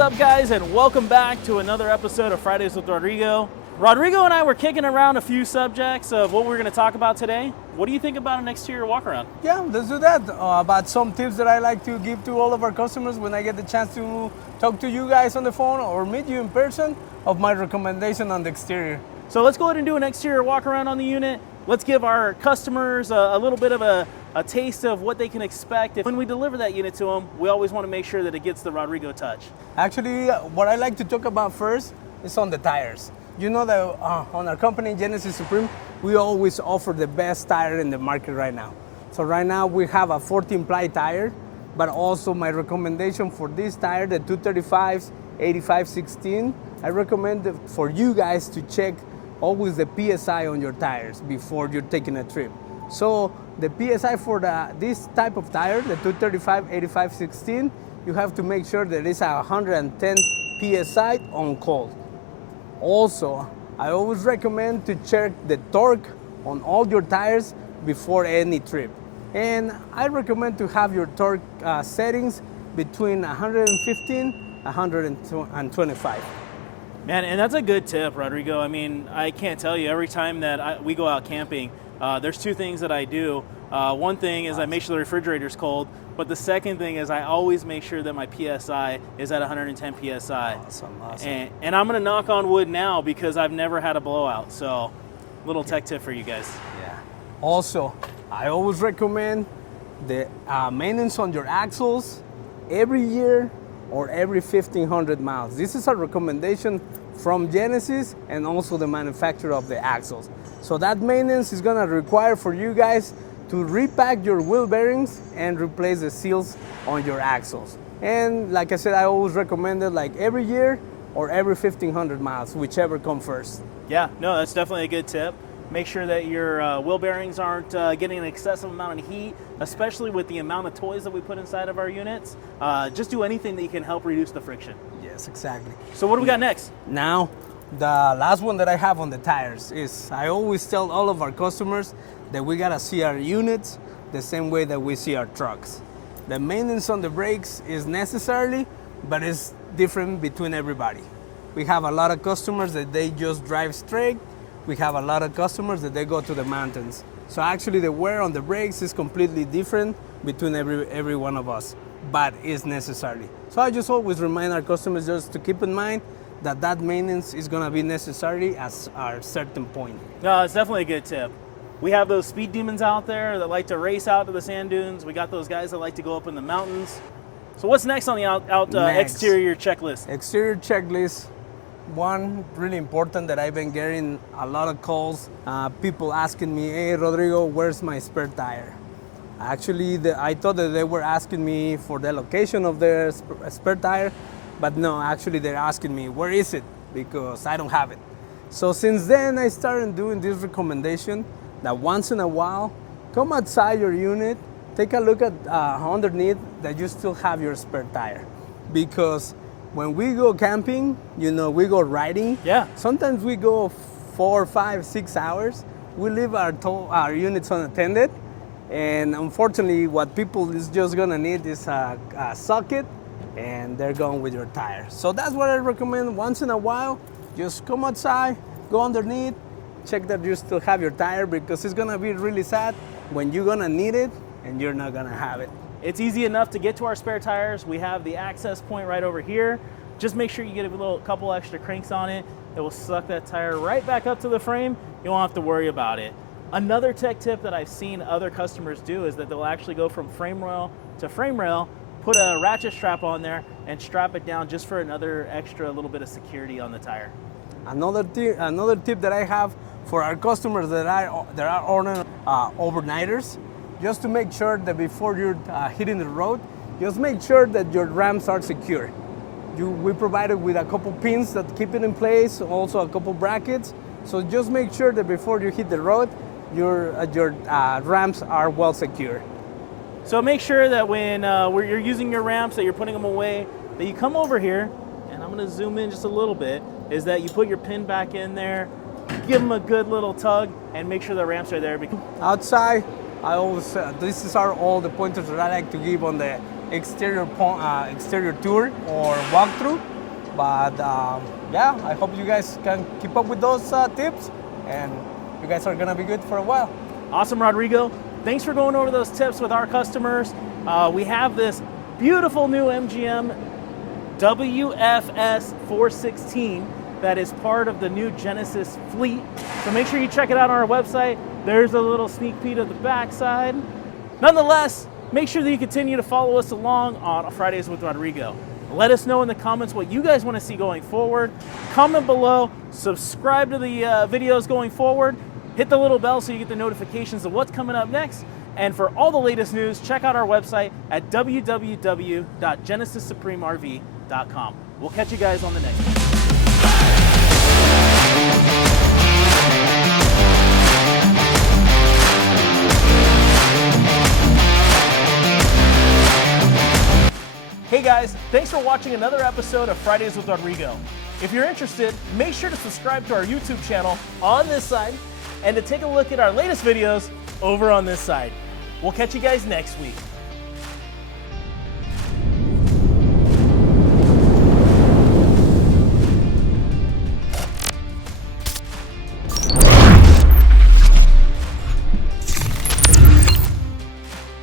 up, guys, and welcome back to another episode of Fridays with Rodrigo. Rodrigo and I were kicking around a few subjects of what we're going to talk about today. What do you think about an exterior walk around? Yeah, let's do that. About some tips that I like to give to all of our customers when I get the chance to talk to you guys on the phone or meet you in person of my recommendation on the exterior. So let's go ahead and do an exterior walk around on the unit. Let's give our customers a little bit of a taste of what they can expect. When we deliver that unit to them, we always want to make sure that it gets the Rodrigo touch. Actually, what I like to talk about first is on the tires. You know that on our company, Genesis Supreme, we always offer the best tire in the market right now. So right now we have a 14-ply tire, but also my recommendation for this tire, the 235s, 85/16, I recommend for you guys to check always the PSI on your tires before you're taking a trip. So the PSI for this type of tire, the 235 85/16, you have to make sure that it's 110 PSI on cold. Also, I always recommend to check the torque on all your tires before any trip. And I recommend to have your torque settings between 115 125. Man, and that's a good tip, Rodrigo. I mean, I can't tell you, every time that we go out camping, there's two things that I do. One thing is I make sure the refrigerator's cold, but the second thing is I always make sure that my PSI is at 110 PSI. Awesome. And I'm gonna knock on wood now because I've never had a blowout. So, little tech tip for you guys. Yeah. Also, I always recommend the maintenance on your axles every year or every 1,500 miles. This is a recommendation from Genesis and also the manufacturer of the axles. So that maintenance is gonna require for you guys to repack your wheel bearings and replace the seals on your axles. And like I said, I always recommend it like every year or every 1,500 miles, whichever comes first. Yeah, no, that's definitely a good tip. Make sure that your wheel bearings aren't getting an excessive amount of heat, especially with the amount of toys that we put inside of our units. Just do anything that you can help reduce the friction. Yes, exactly. So what do we got next? Now, the last one that I have on the tires is I always tell all of our customers that we gotta see our units the same way that we see our trucks. The maintenance on the brakes is necessary, but it's different between everybody. We have a lot of customers that they just drive straight. We have a lot of customers that they go to the mountains. So actually the wear on the brakes is completely different between every one of us, but it's necessary. So I just always remind our customers just to keep in mind that that maintenance is gonna be necessary at a certain point. No, it's definitely a good tip. We have those speed demons out there that like to race out to the sand dunes. We got those guys that like to go up in the mountains. So what's next on the exterior checklist? Exterior checklist. One really important that I've been getting a lot of calls, people asking me, hey Rodrigo, where's my spare tire? Actually, I thought that they were asking me for the location of their spare tire, but no, actually they're asking me, where is it? Because I don't have it. So since then, I started doing this recommendation that once in a while, come outside your unit, take a look at underneath that you still have your spare tire. Because when we go camping, you know, we go riding. Yeah. Sometimes we go 4, 5, 6 hours. We leave our units unattended. And unfortunately, what people is just gonna need is a socket, and they're going with your tire. So that's what I recommend. Once in a while, just come outside, go underneath, check that you still have your tire, because it's gonna be really sad when you're gonna need it and you're not gonna have it. It's easy enough to get to our spare tires. We have the access point right over here. Just make sure you get a couple extra cranks on it. It will suck that tire right back up to the frame. You won't have to worry about it. Another tech tip that I've seen other customers do is that they'll actually go from frame rail to frame rail, put a ratchet strap on there, and strap it down just for another extra little bit of security on the tire. Another tip that I have for our customers that are ordering overnighters, just to make sure that before you're hitting the road, just make sure that your ramps are secure. We provided with a couple pins that keep it in place, also a couple brackets. So just make sure that before you hit the road, your ramps are well secure. So make sure that when you're using your ramps, that you're putting them away, that you come over here, and I'm gonna zoom in just a little bit, is that you put your pin back in there, give them a good little tug, and make sure the ramps are there. Outside, I always, this is all the pointers that I like to give on the exterior tour or walkthrough. But yeah, I hope you guys can keep up with those tips, and you guys are gonna be good for a while. Awesome, Rodrigo. Thanks for going over those tips with our customers. We have this beautiful new MGM WFS 416 that is part of the new Genesis fleet. So make sure you check it out on our website. There's a little sneak peek of the backside. Nonetheless, make sure that you continue to follow us along on Fridays with Rodrigo. Let us know in the comments what you guys want to see going forward. Comment below, subscribe to the videos going forward, hit the little bell so you get the notifications of what's coming up next. And for all the latest news, check out our website at www.genesissupremerv.com. We'll catch you guys on the next one. Hey guys, thanks for watching another episode of Fridays with Rodrigo. If you're interested, make sure to subscribe to our YouTube channel on this side and to take a look at our latest videos over on this side. We'll catch you guys next week.